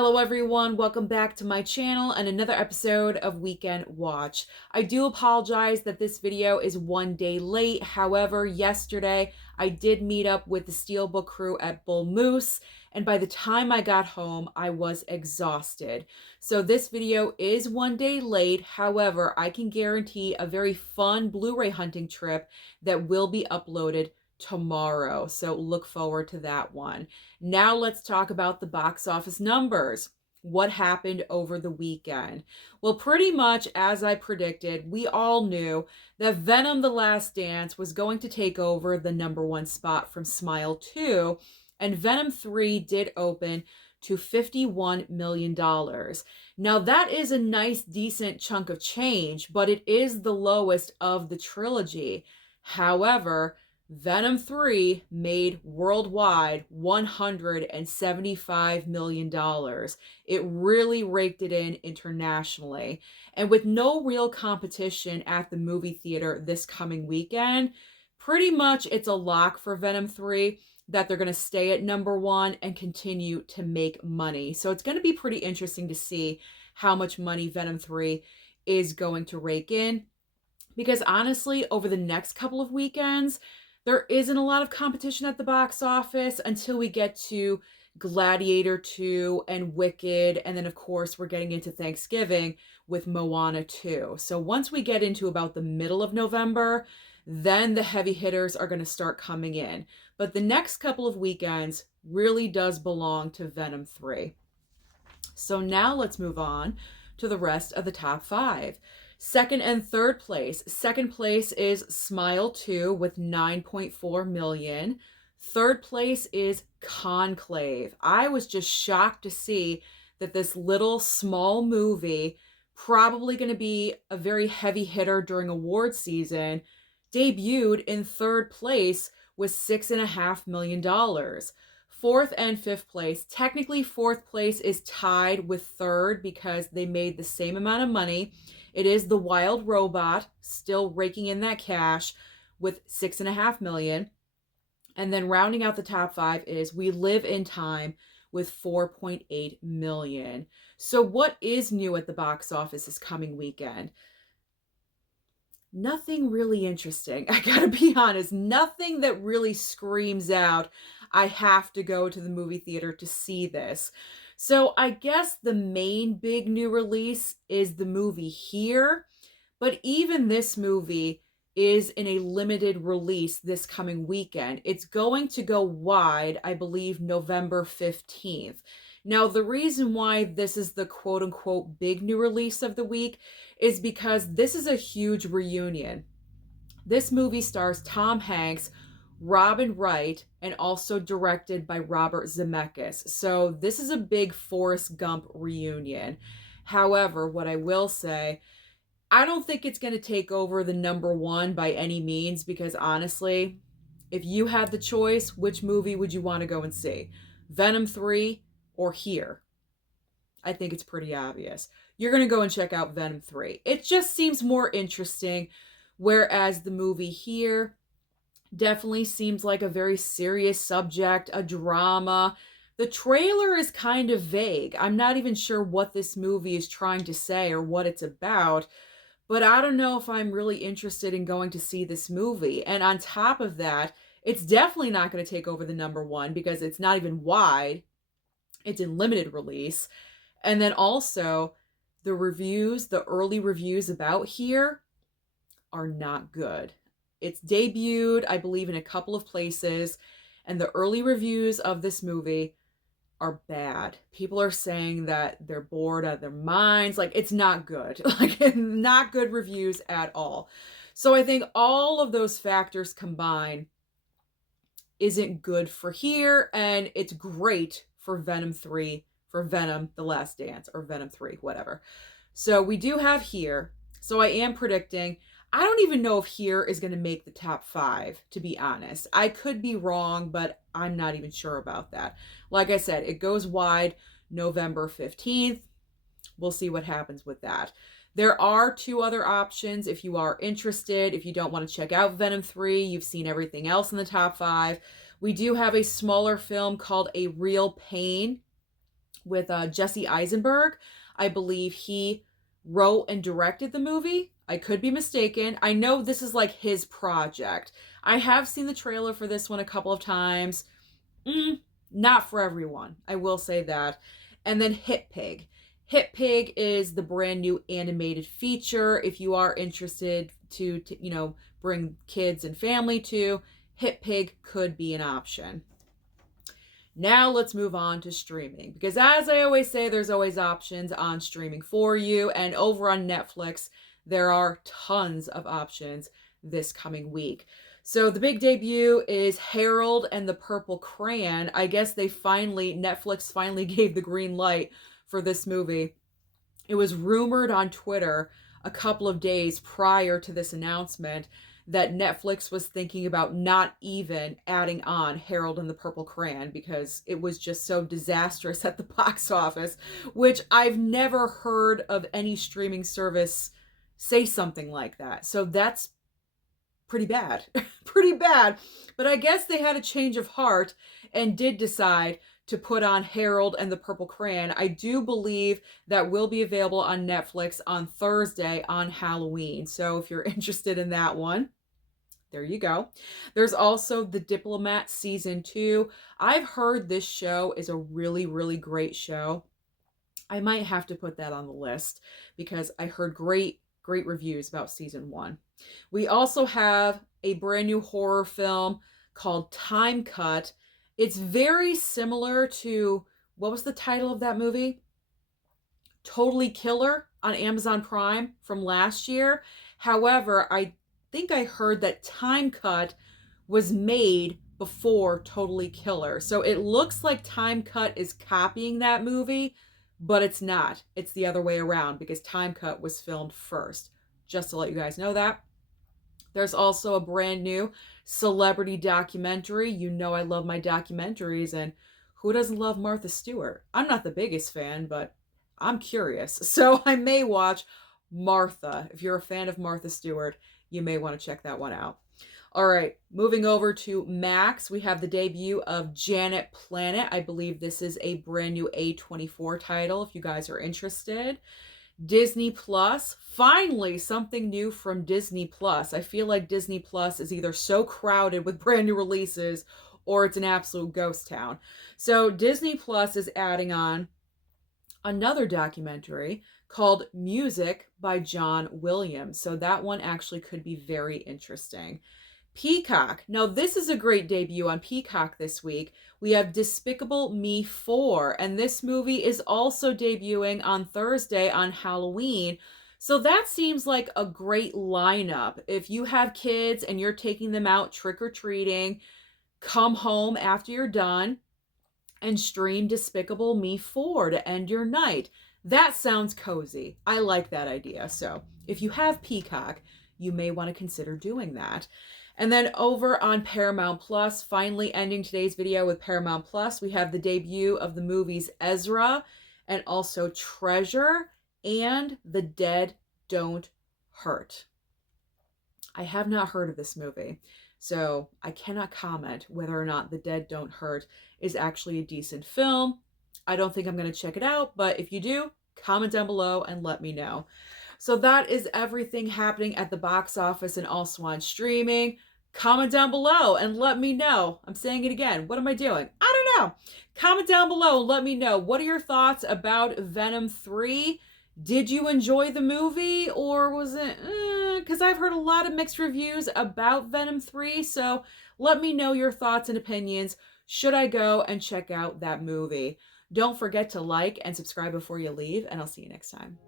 Hello everyone, welcome back to my channel and another episode of Weekend Watch. I do apologize that this video is one day late. However, yesterday I did meet up with the Steelbook crew at Bull Moose, and by the time I got home, I was exhausted. So this video is one day late. However, I can guarantee a very fun Blu-ray hunting trip that will be uploaded tomorrow. So look forward to that one. Now let's talk about the box office numbers. What happened over the weekend? Well, pretty much as I predicted, we all knew that Venom: The Last Dance was going to take over the #1 spot from Smile 2, and Venom 3 did open to $51 million. Now that is a nice, decent chunk of change, but it is the lowest of the trilogy. However, Venom 3 made worldwide $175 million. It really raked it in internationally. And with no real competition at the movie theater this coming weekend, pretty much it's a lock for Venom 3 that they're going to stay at #1 and continue to make money. So it's going to be pretty interesting to see how much money Venom 3 is going to rake in. Because honestly, over the next couple of weekends, there isn't a lot of competition at the box office until we get to Gladiator 2 and Wicked. And then, of course, we're getting into Thanksgiving with Moana 2. So once we get into about the middle of November, then the heavy hitters are going to start coming in. But the next couple of weekends really does belong to Venom 3. So now let's move on to the rest of the top 5. Second and third place. Second place is Smile 2 with 9.4 million. Third place is Conclave. I was just shocked to see that this little small movie, probably going to be a very heavy hitter during award season, debuted in third place with $6.5 million. Fourth and fifth place. Technically, fourth place is tied with third because they made the same amount of money. It is The Wild Robot, still raking in that cash with $6.5 million. And then rounding out the top 5 is We Live in Time with $4.8 million. So what is new at the box office this coming weekend? Nothing really interesting. I gotta be honest, nothing that really screams out, I have to go to the movie theater to see this. So I guess the main big new release is the movie Here, but even this movie is in a limited release this coming weekend. It's going to go wide, I believe, November 15th. Now, the reason why this is the quote-unquote big new release of the week is because this is a huge reunion. This movie stars Tom Hanks, Robin Wright, and also directed by Robert Zemeckis. So this is a big Forrest Gump reunion. However, what I will say, I don't think it's going to take over the #1 by any means, because honestly, if you had the choice, which movie would you want to go and see? Venom 3 or Here? I think it's pretty obvious. You're going to go and check out Venom 3. It just seems more interesting, whereas the movie Here definitely seems like a very serious subject, a drama. The trailer is kind of vague. I'm not even sure what this movie is trying to say or what it's about, but I don't know if I'm really interested in going to see this movie. And on top of that, it's definitely not going to take over the #1 because it's not even wide. It's in limited release. And then also, the reviews, the early reviews about Here are not good. It's debuted, I believe, in a couple of places, and the early reviews of this movie are bad. People are saying that they're bored out of their minds. Like, it's not good. Like, not good reviews at all. So I think all of those factors combined isn't good for Here, and it's great for Venom 3, for Venom: The Last Dance, or Venom 3, whatever. So we do have Here. So I am predicting, I don't even know if Here is going to make the top 5, to be honest. I could be wrong, but I'm not even sure about that. Like I said, it goes wide November 15th. We'll see what happens with that. There are 2 other options if you are interested. If you don't want to check out Venom 3, you've seen everything else in the top 5. We do have a smaller film called A Real Pain, with Jesse Eisenberg. I believe he wrote and directed the movie. I could be mistaken. I know this is like his project. I have seen the trailer for this one a couple of times. Not for everyone. I will say that. And then Hit Pig. Hit Pig is the brand new animated feature. If you are interested to bring kids and family to, Hit Pig could be an option. Now let's move on to streaming, because as I always say, there's always options on streaming for you, and over on Netflix, there are tons of options this coming week. So the big debut is Harold and the Purple Crayon. I guess Netflix finally gave the green light for this movie. It was rumored on Twitter a couple of days prior to this announcement that Netflix was thinking about not even adding on Harold and the Purple Crayon because it was just so disastrous at the box office, which I've never heard of any streaming service say something like that. So that's pretty bad. Pretty bad. But I guess they had a change of heart and did decide to put on Harold and the Purple Crayon. I do believe that will be available on Netflix on Thursday on Halloween. So if you're interested in that one, there you go. There's also The Diplomat Season 2. I've heard this show is a really, really great show. I might have to put that on the list because I heard great reviews about Season 1. We also have a brand new horror film called Time Cut. It's very similar to, what was the title of that movie? Totally Killer on Amazon Prime from last year. However, I think I heard that Time Cut was made before Totally Killer. So it looks like Time Cut is copying that movie, but it's not. It's the other way around because Time Cut was filmed first. Just to let you guys know that. There's also a brand new celebrity documentary. You know I love my documentaries, and who doesn't love Martha Stewart? I'm not the biggest fan, but I'm curious. So I may watch Martha. If you're a fan of Martha Stewart, you may want to check that one out. All right, moving over to Max, we have the debut of Janet Planet. I believe this is a brand new A24 title, if you guys are interested. Disney Plus, finally something new from Disney Plus. I feel like Disney Plus is either so crowded with brand new releases or it's an absolute ghost town. So Disney Plus is adding on another documentary called Music by John Williams. So that one actually could be very interesting. Peacock. Now, this is a great debut on Peacock this week. We have Despicable Me 4, and this movie is also debuting on Thursday on Halloween. So that seems like a great lineup. If you have kids and you're taking them out trick-or-treating, come home after you're done and stream Despicable Me 4 to end your night. That sounds cozy. I like that idea. So if you have Peacock, you may want to consider doing that. And then over on Paramount Plus, finally ending today's video with Paramount Plus, we have the debut of the movies Ezra and also Treasure and The Dead Don't Hurt. I have not heard of this movie, so I cannot comment whether or not The Dead Don't Hurt is actually a decent film. I don't think I'm going to check it out, but if you do, comment down below and let me know. So that is everything happening at the box office and also on streaming. Comment down below and let me know. I'm saying it again. What am I doing? I don't know. Comment down below and let me know. What are your thoughts about Venom 3? Did you enjoy the movie, or was it, because I've heard a lot of mixed reviews about Venom 3, so let me know your thoughts and opinions. Should I go and check out that movie? Don't forget to like and subscribe before you leave, and I'll see you next time.